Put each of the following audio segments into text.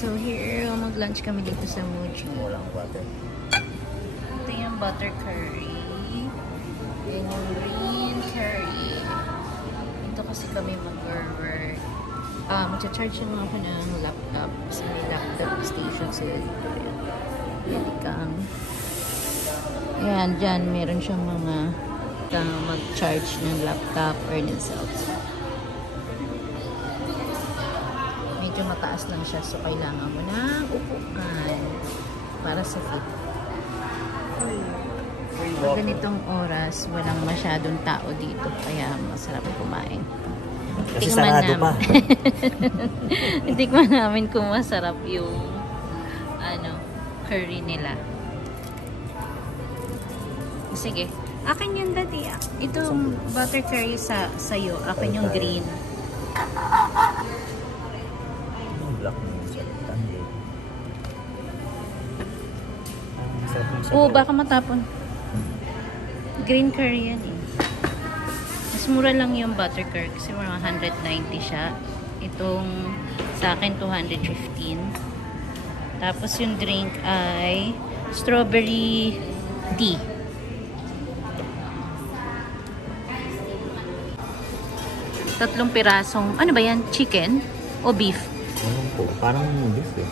So here, mag-lunch kami dito sa Muji. Walang butter. Ito yung butter curry. Yung green curry. Dito kasi kami mag-work. Mag-charge yung mga ako ng laptop. Kasi may laptop station sila dito. Pwede kang. Ayan, dyan meron siyang mga mag-charge ng laptop or ng cellphone. Medyo mataas lang siya, so kailangan mo ng upuan para sa fit. Pag ganitong oras, walang masyadong tao dito, kaya masarap kumain. Kasi sarado pa. Tikman namin kung masarap yung curry nila. Sige. Akin yung dati. Itong butter curry sa'yo. Akin yung green. Black Oo, baka matapon. Green curry yan eh. Mas mura lang yung butter curry kasi mga 190 siya. Itong sa akin 215. Tapos yung drink ay strawberry tea. Tatlong pirasong, ano ba yan? Chicken o beef? Ano po? Parang beef eh.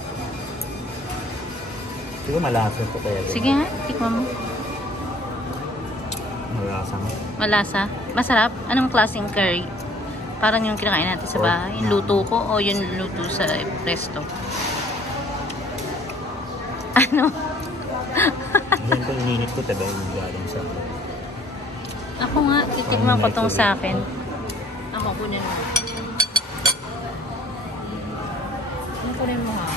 Siguro malasa ito kaya. Sige nga, tikman mo. Malasa nga. Malasa? Masarap? Anong klaseng curry? Parang yung kinakain natin sa bahay. Yung luto ko o yung luto sa resto? Ano? Yan kung ininit ko, tabi yung galing sa akin. Ako nga, titikman ko tong sa akin. Ako, kunin mo. Ano kunin mo ha?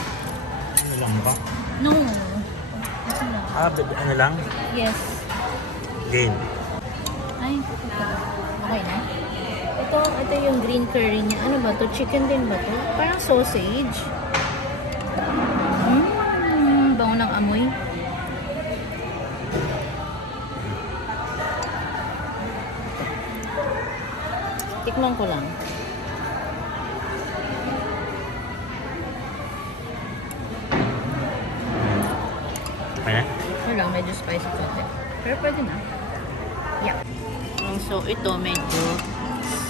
Ano lang ba? No. Ito lang. Ano lang? Yes. Green. Ay, okay na. Ito yung green curry niya. Ano ba to? Chicken din ba to? Parang sausage. Bango ng amoy. Tikman ko lang. Okay na? Ito lang, medyo spicy konti. Pero pwede na. Yeah. So, ito medyo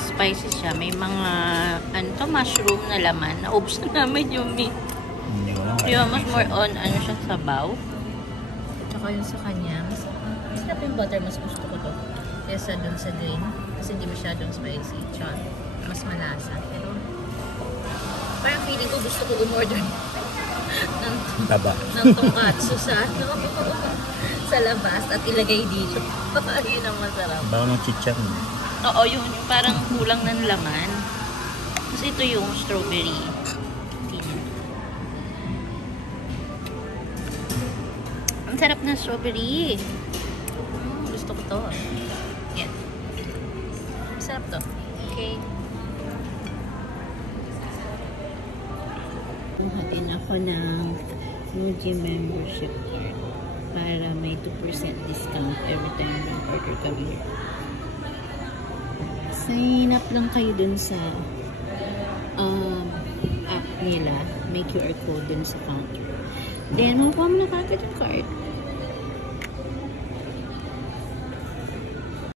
spicy siya. May mga, mushroom na laman. Naubos na namin yung meat. Diba, mas more on, siya, sabaw. At saka yung sa kanya, mas yung butter, mas gusto ko to. Kesa dun sa green. Kasi hindi masyadong spicy. Tsaka, mas malasa. Pero, parang feeling ko gusto ko umorder ng tonkatsu sa labas at ilagay dito. Yun ang masarap. Bago ng chichar mo. Oo, yun. Yung parang kulang ng laman. Tapos ito yung strawberry. Ang sarap ng strawberry. Gusto ko to. Yan. Masarap to. Okay. Hatiin ako ng Muji membership card para may 2% discount every time order kami. Sign up lang kayo dun sa app nila. May QR code dun sa counter. Then, makuha mo na kagad yung card.